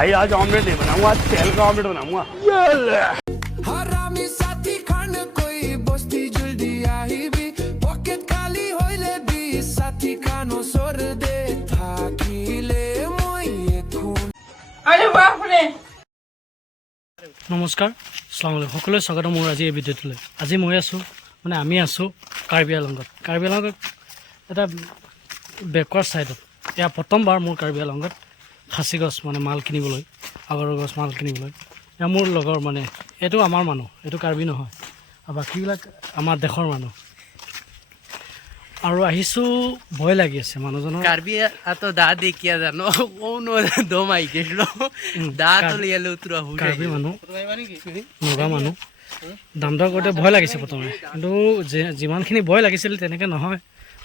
भाई आज ऑमलेट नहीं बनाऊंगा, आज तेल का ऑमलेट बनाऊंगा। हरामी साथी खान कोई बस्ती जल्दी आही भी पॉकेट खाली होइले भी साथी खानो सोर दे থাকিলে মই এখন আরে বাপরে নমস্কাৰ আসসালামু আলাইকুম সকলোৱে স্বাগতম মোৰ আজি এই ভিডিঅ'টোলৈ আজি মই আছোঁ মানে আমি আছোঁ কাৰ্বি আংলঙত এটা বেকৱাৰ্ড ছাইডত এয়া প্ৰথমবাৰ মোৰ কাৰ্বি আংলঙত খাচী গছ মানে মাল কিনিবলৈ আগৰৰ গছ মাল কিনিবলৈ এয়া মোৰ লগৰ মানে এইটো আমাৰ মানুহ এইটো কাৰ্বি নহয় আৰু বাকীবিলাক আমাৰ দেশৰ মানুহ আৰু আহিছোঁ ভয় লাগি আছে মানুহজনৰ কাৰ্বি আতো দা দেখিয়া জানো কোনো দম আহি গেছিল দা তো লিয়ালে উতৰা হৈ কাৰ্বি মানুহ নগা মানুহ দাম দৰ কৰোঁতে ভয় লাগিছে প্ৰথমে কিন্তু যিমানখিনি ভয় লাগিছিল তেনেকৈ নহয়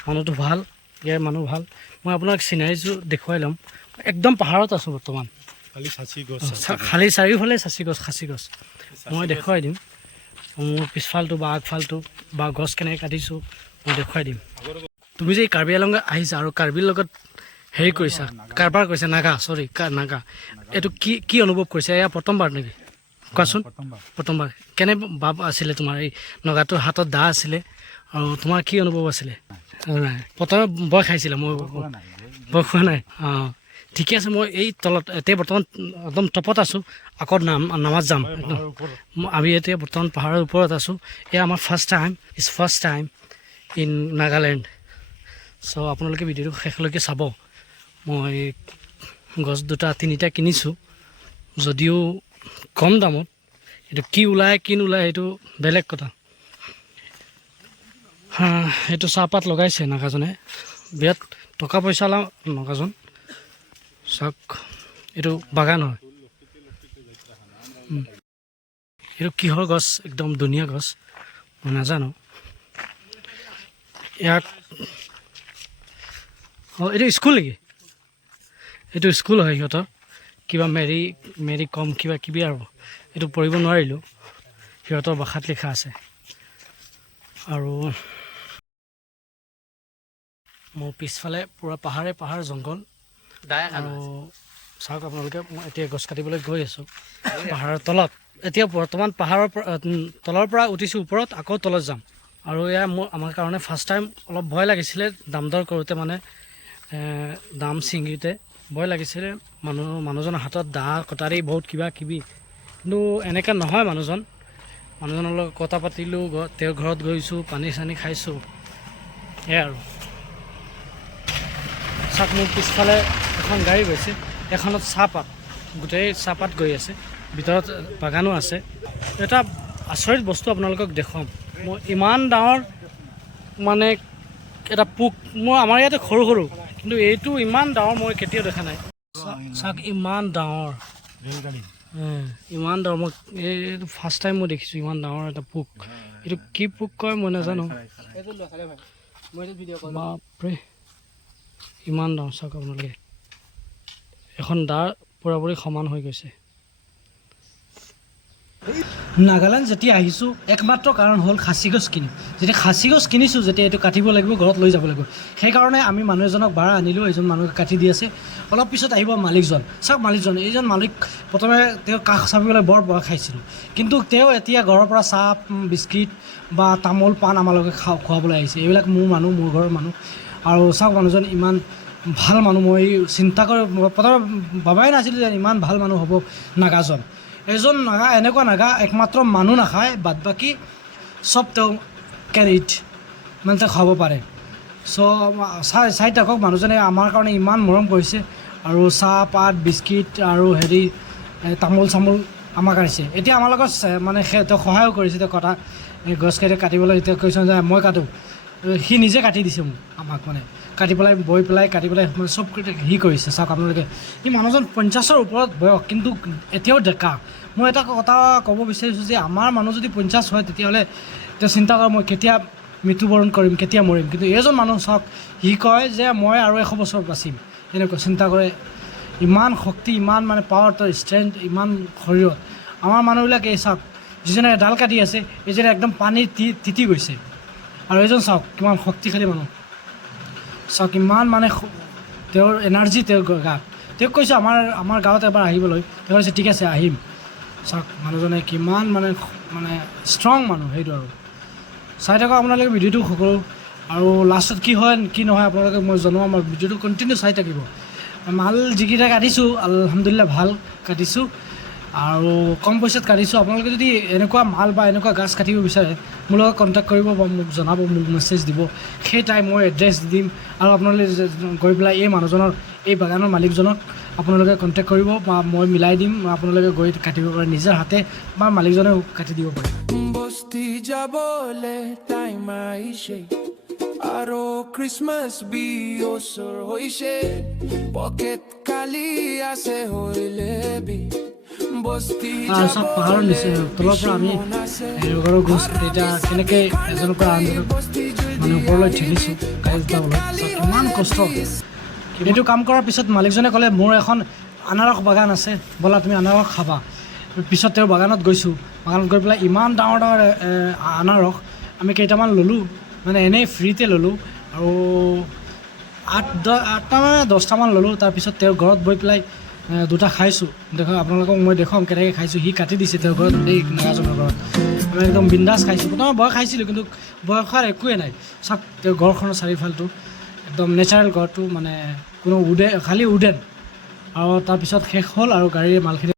মানুহটো ভাল ইয়াৰ মানুহ ভাল মই আপোনাক চিনাৰীটো দেখুৱাই ল'ম একদম পাহাৰত আছোঁ বৰ্তমান খালী চাৰিওফালে খাচী গছ মই দেখুৱাই দিম মোৰ পিছফালটো বা আগফালটো বা গছ কেনেকৈ কাটিছোঁ মই দেখুৱাই দিম তুমি যে কাৰ্বি আংলঙ আহিছা আৰু কাৰ্বিৰ লগত হেৰি কৰিছা কাৰবাৰ কৰিছা নাগা নাগা এইটো কি অনুভৱ কৰিছা এয়া প্ৰথমবাৰ নেকি কোৱাচোন প্ৰথমবাৰ কেনে ভাৱ আছিলে তোমাৰ এই নগাটোৰ হাতত দা আছিলে আৰু তোমাৰ কি অনুভৱ আছিলে নাই প্ৰথমে ভয় খাইছিলে মই ভয় খোৱা নাই অঁ ঠিকে আছে মই এই তলত এতিয়া বৰ্তমান একদম টপত আছোঁ আকৌ নামাজ যাম একদম আমি এতিয়া বৰ্তমান পাহাৰৰ ওপৰত আছোঁ এয়া আমাৰ ফাৰ্ষ্ট টাইম ইন নাগালেণ্ড চ' আপোনালোকে ভিডিঅ'টো শেষলৈকে চাব মই গছ তিনিটা কিনিছোঁ যদিও কম দামত এইটো কি ওলায় সেইটো বেলেগ কথা এইটো চাহপাত লগাইছে নাগাজনে বিৰাট টকা পইচা নাগাজন চাওক এইটো বাগান হয় এইটো কিহৰ গছ একদম ধুনীয়া গছ মই নাজানো ইয়াক অঁ এইটো স্কুল নেকি এইটো স্কুল হয় সিহঁতৰ কিবা মেৰি কম কিবা কিবি আৰু এইটো পঢ়িব নোৱাৰিলোঁ সিহঁতৰ ভাষাত লিখা আছে আৰু মোৰ পিছফালে পূৰা পাহাৰ জংঘল আৰু চাওক আপোনালোকে মই এতিয়া গছ কাটিবলৈ গৈ আছোঁ পাহাৰৰ তলত এতিয়া বৰ্তমান পাহাৰৰ তলৰ পৰা উঠিছোঁ ওপৰত আকৌ তলত যাম আৰু এয়া আমাৰ কাৰণে ফাৰ্ষ্ট টাইম অলপ ভয় লাগিছিলে দাম দৰ কৰোঁতে মানে দাম ছিঙিতে ভয় লাগিছিলে মানুহজনৰ হাতত দা কটাৰী বহুত কিবা কিবি কিন্তু এনেকৈ নহয় মানুহজনৰ লগত কথা পাতিলোঁ তেওঁৰ ঘৰত গৈছোঁ পানী চানী খাইছোঁ সেয়াই আৰু চাওক মোৰ পিছফালে এখন গাড়ী গৈছে এখনত গোটেই চাহপাত গৈ আছে ভিতৰত বাগানো আছে এটা আচৰিত বস্তু আপোনালোকক দেখুৱাম মই ইমান ডাঙৰ মানে এটা পোক আমাৰ ইয়াতে সৰু কিন্তু এইটো ইমান ডাঙৰ মই কেতিয়াও দেখা নাই চাওক ইমান ডাঙৰ মই এইটো ফাৰ্ষ্ট টাইম মই দেখিছোঁ ইমান ডাঙৰ এটা পোক এইটো কি পোক কয় মই নাজানো বাপৰে ইমান ডাঙৰ চাওক আপোনালোকে এখন দাৰ পূৰাপূৰি সমান হৈ গৈছে নাগালেণ্ড যেতিয়া আহিছোঁ একমাত্ৰ কাৰণ হ'ল খাচী গছ কিনিম যেতিয়া খাচী গছ কিনিছোঁ যেতিয়া এইটো কাটিব লাগিব ঘৰত লৈ যাব লাগিব সেইকাৰণে আমি মানুহ এজনক ভাড়া আনিলোঁ এইজন মানুহে কাটি দি আছে অলপ পিছত আহিব মালিকজন চাওক এইজন মালিক প্ৰথমে তেওঁ কাষ চাপিবলৈ বৰ ভয় খাইছিলোঁ কিন্তু তেওঁ এতিয়া ঘৰৰ পৰা চাহ বিস্কিট বা তামোল পাণ আমালোকে খুৱাবলৈ আহিছে এইবিলাক মোৰ ঘৰৰ মানুহ আৰু চাওক মানুহজন ইমান ভাল মানুহ মই চিন্তা কৰি প্ৰথমে ভাবাই নাছিলোঁ যে ইমান ভাল মানুহ হ'ব নাগাজন এজন এনেকুৱা নাগা একমাত্ৰ মানুহ নাখায় বাদ বাকী চব তেওঁ কেৰিড মানে তেওঁ খাব পাৰে চ' চাই থাকক মানুহজনে আমাৰ কাৰণে ইমান মৰম কৰিছে আৰু চাহপাত বিস্কিট আৰু তামোল চামোল আমাক আনিছে এতিয়া আমাৰ লগত মানে তেওঁ সহায়ো কৰিছে তেওঁ গছ কাটিবলৈ এতিয়া কৈছে যে মই কাটোঁ সি নিজে কাটি দিছে আমাক মানে কাটি পেলাই মানে চব সি কৰিছে চাওক আপোনালোকে সি মানুহজন 50ৰ ওপৰত বয়স কিন্তু এতিয়াও ডেকা মই এটা কথা ক'ব বিচাৰিছোঁ যে আমাৰ মানুহ যদি 50 হয় তেতিয়াহ'লে তেওঁ চিন্তা কৰে মই কেতিয়া মৃত্যুবৰণ কৰিম কেতিয়া মৰিম কিন্তু এইজন মানুহ চাওক সি কয় যে মই আৰু 100 বছৰ বাচিম এনেকুৱা চিন্তা কৰে ইমান শক্তি ইমান মানে পাৱাৰ ষ্ট্ৰেংথ ইমান শৰীৰত আমাৰ মানুহবিলাকে চাওক যিজনে ডাল কাটি আছে এইজনে একদম পানী তিতি গৈছে আৰু এইজন চাওক কিমান শক্তিশালী মানুহ চাওক ইমান মানে তেওঁৰ এনাৰ্জি তেওঁৰ গাত তেওঁক কৈছোঁ আমাৰ গাঁৱত এবাৰ আহিবলৈ। তেওঁ কৈছে ঠিক আছে আহিম। চাওক মানুহজনে কিমান মানে ষ্ট্ৰং মানুহ, সেইটো আৰু চাই থাকক আপোনালোকে ভিডিঅ'টো সকলো। আৰু লাষ্টত কি হয় কি নহয় আপোনালোকে মই জনাম, আমাৰ ভিডিঅ'টো কণ্টিনিউ চাই থাকিব। মাল যিকেইটা কাটিছোঁ আলহামদুলিল্লাহ ভাল কাটিছোঁ, আৰু কম পইচাত কাটিছোঁ। আপোনালোকে যদি এনেকুৱা মাল বা এনেকুৱা গাছ কাটিব বিচাৰে মোৰ লগত কণ্টেক্ট কৰিব বা মোক জনাব, মোক মেছেজ দিব। সেই টাইম মই এড্ৰেছ দি দিম, আৰু আপোনালোকে গৈ পেলাই এই মানুহজনৰ, এই বাগানৰ মালিকজনক আপোনালোকে কণ্টেক্ট কৰিব বা মই মিলাই দিম। আপোনালোকে গৈ কাটিব পাৰে নিজৰ হাতে, বা মালিকজনেও কাটি দিব পাৰে। বস্তি যাবলে টাইম আহিছে, আৰু ক্ৰিছমাছ বি ওচৰ হৈছে, পকেট খালী আছে হইলে বি বস্তি আৰু চব পাহাৰৰ নিচে তলৰ পৰা আমি ঘৰৰ গছ এতিয়া কেনেকৈ এজনৰ পৰা আনজনক মানে ওপৰলৈ ঠেলিছোঁ গাড়ী উঠাবলৈ। চব কিমান কষ্ট। এইটো কাম কৰাৰ পিছত মালিকজনে ক'লে মোৰ এখন আনাৰস বাগান আছে, ব'লা তুমি আনাৰস খাবা। পিছত তেওঁৰ বাগানত গৈছোঁ, বাগানত গৈ পেলাই ইমান ডাঙৰ ডাঙৰ আনাৰস আমি কেইটামান ল'লোঁ, মানে এনেই ফ্ৰীতে ল'লোঁ, আৰু 8-10টামান ল'লোঁ। তাৰপিছত তেওঁৰ ঘৰত গৈ পেলাই 2টা খাইছোঁ। আপোনালোকক মই দেখুৱাম কেনেকৈ খাইছোঁ। সি কাটি দিছে তেওঁৰ ঘৰত, এই নাগাজনৰ ঘৰত। আমি একদম বিন্দাছ খাইছোঁ। প্ৰথমে বয় খাইছিলোঁ, কিন্তু বয় খোৱাৰ একোৱেই নাই। চাওক তেওঁৰ ঘৰখনৰ চাৰিওফালটো একদম নেচাৰেল ঘৰটো, মানে কোনো খালী উডেন। আৰু তাৰপিছত শেষ হ'ল, আৰু গাড়ীৰ মালখিনি